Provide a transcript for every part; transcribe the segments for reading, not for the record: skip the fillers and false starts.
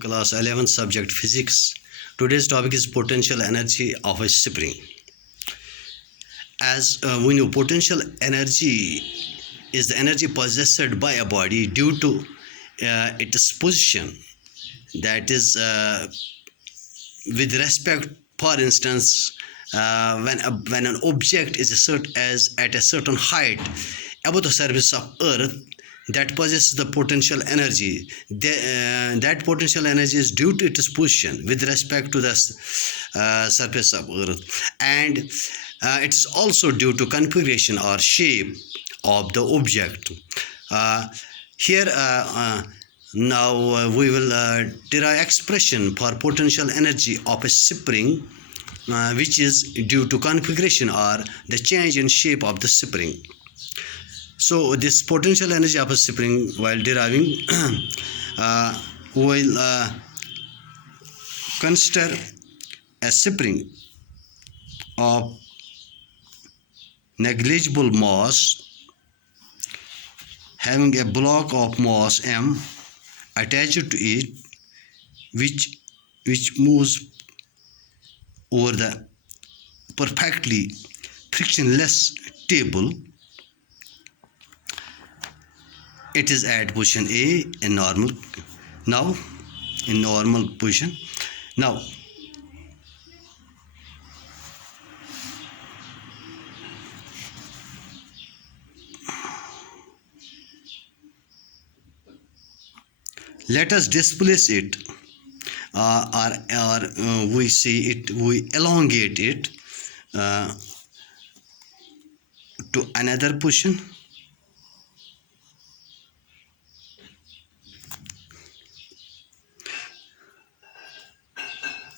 Class 11 subject physics. Today's topic is potential energy of a spring. As we know, potential energy is the energy possessed by a body due to its position, that is with respect, for instance, when an object is at a certain height above the surface of earth, that possesses the potential energy. That potential energy is due to its position with respect to the surface of earth, and it's also due to configuration or shape of the object. Here now we will derive expression for potential energy of a spring, which is due to configuration or the change in shape of the spring. So this potential energy of a spring, while deriving, will consider a spring of negligible mass having a block of mass m attached to it, which moves over the perfectly frictionless table. It is at position A in normal position. Now let us displace it, or we elongate it to another position.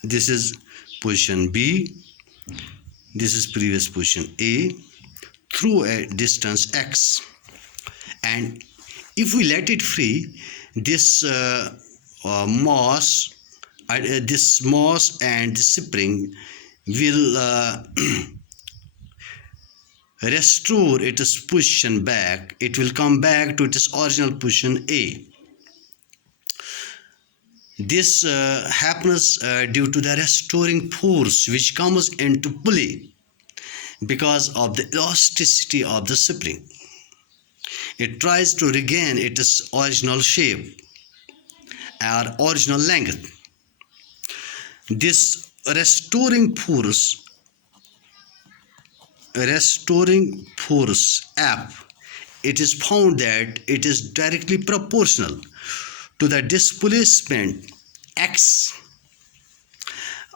This is position B, this is previous position A, through a distance x, and if we let it free, this mass and the spring will restore its position back. It will come back to its original position A. This happens due to the restoring force which comes into play because of the elasticity of the spring. It tries to regain its original shape or original length. This restoring force F, it is found that it is directly proportional to the displacement x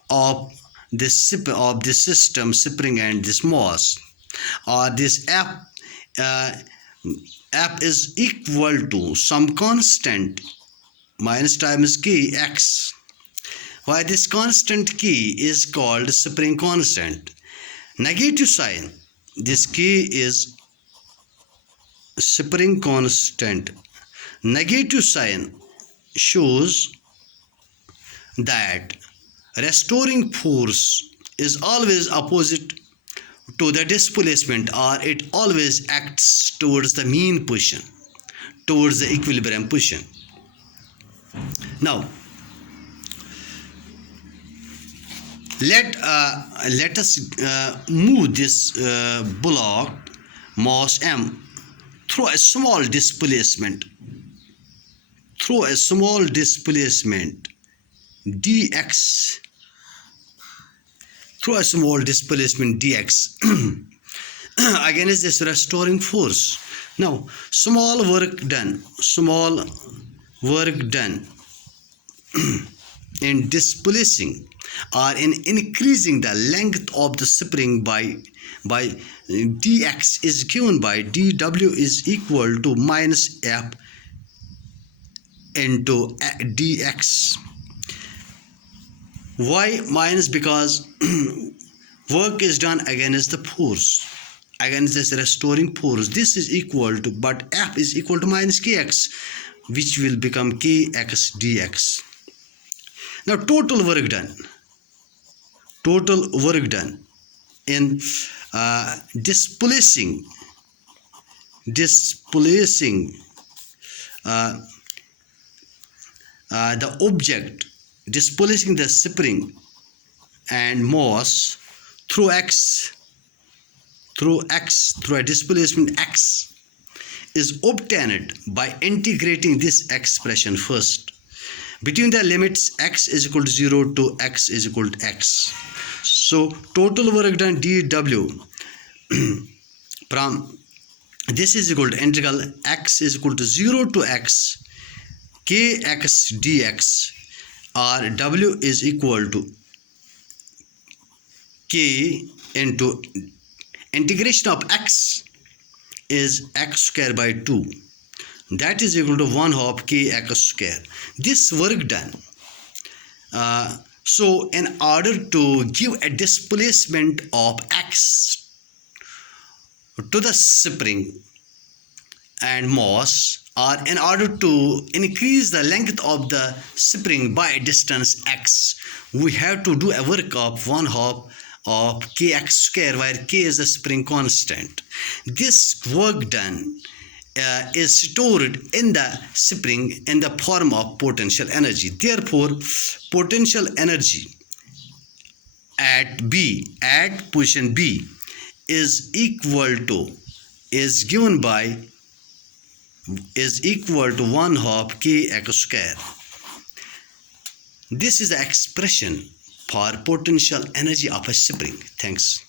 of the system spring and this mass, or this F is equal to some constant minus times k x. Why this constant k is called spring constant? Negative sign, this k is spring constant. Negative sign shows that restoring force is always opposite to the displacement, or it always acts towards the mean position, towards the equilibrium position. Now let us move this block mass m through a small displacement dx, against this restoring force. Now small work done in displacing or in increasing the length of the spring by dx is given by dw is equal to minus f into dx. Why minus? Because work is done against the force, against this restoring force. This is equal to, but f is equal to minus kx, which will become kx dx. Now total work done in displacing the object displacing the spring and mass through a displacement x is obtained by integrating this expression first between the limits x is equal to 0 to x is equal to x. So total work done dW from this is equal to integral x is equal to 0 to x kx dx, or W is equal to k into integration of x is x square by 2, that is equal to 1 half kx square. This work done. So in order to give a displacement of x to the spring and mass, or in order to increase the length of the spring by distance x, we have to do a work of 1 half of kx square, where k is the spring constant. This work done is stored in the spring in the form of potential energy. Therefore, potential energy at position B is equal to 1 half kx square. This is the expression for potential energy of a spring. Thanks.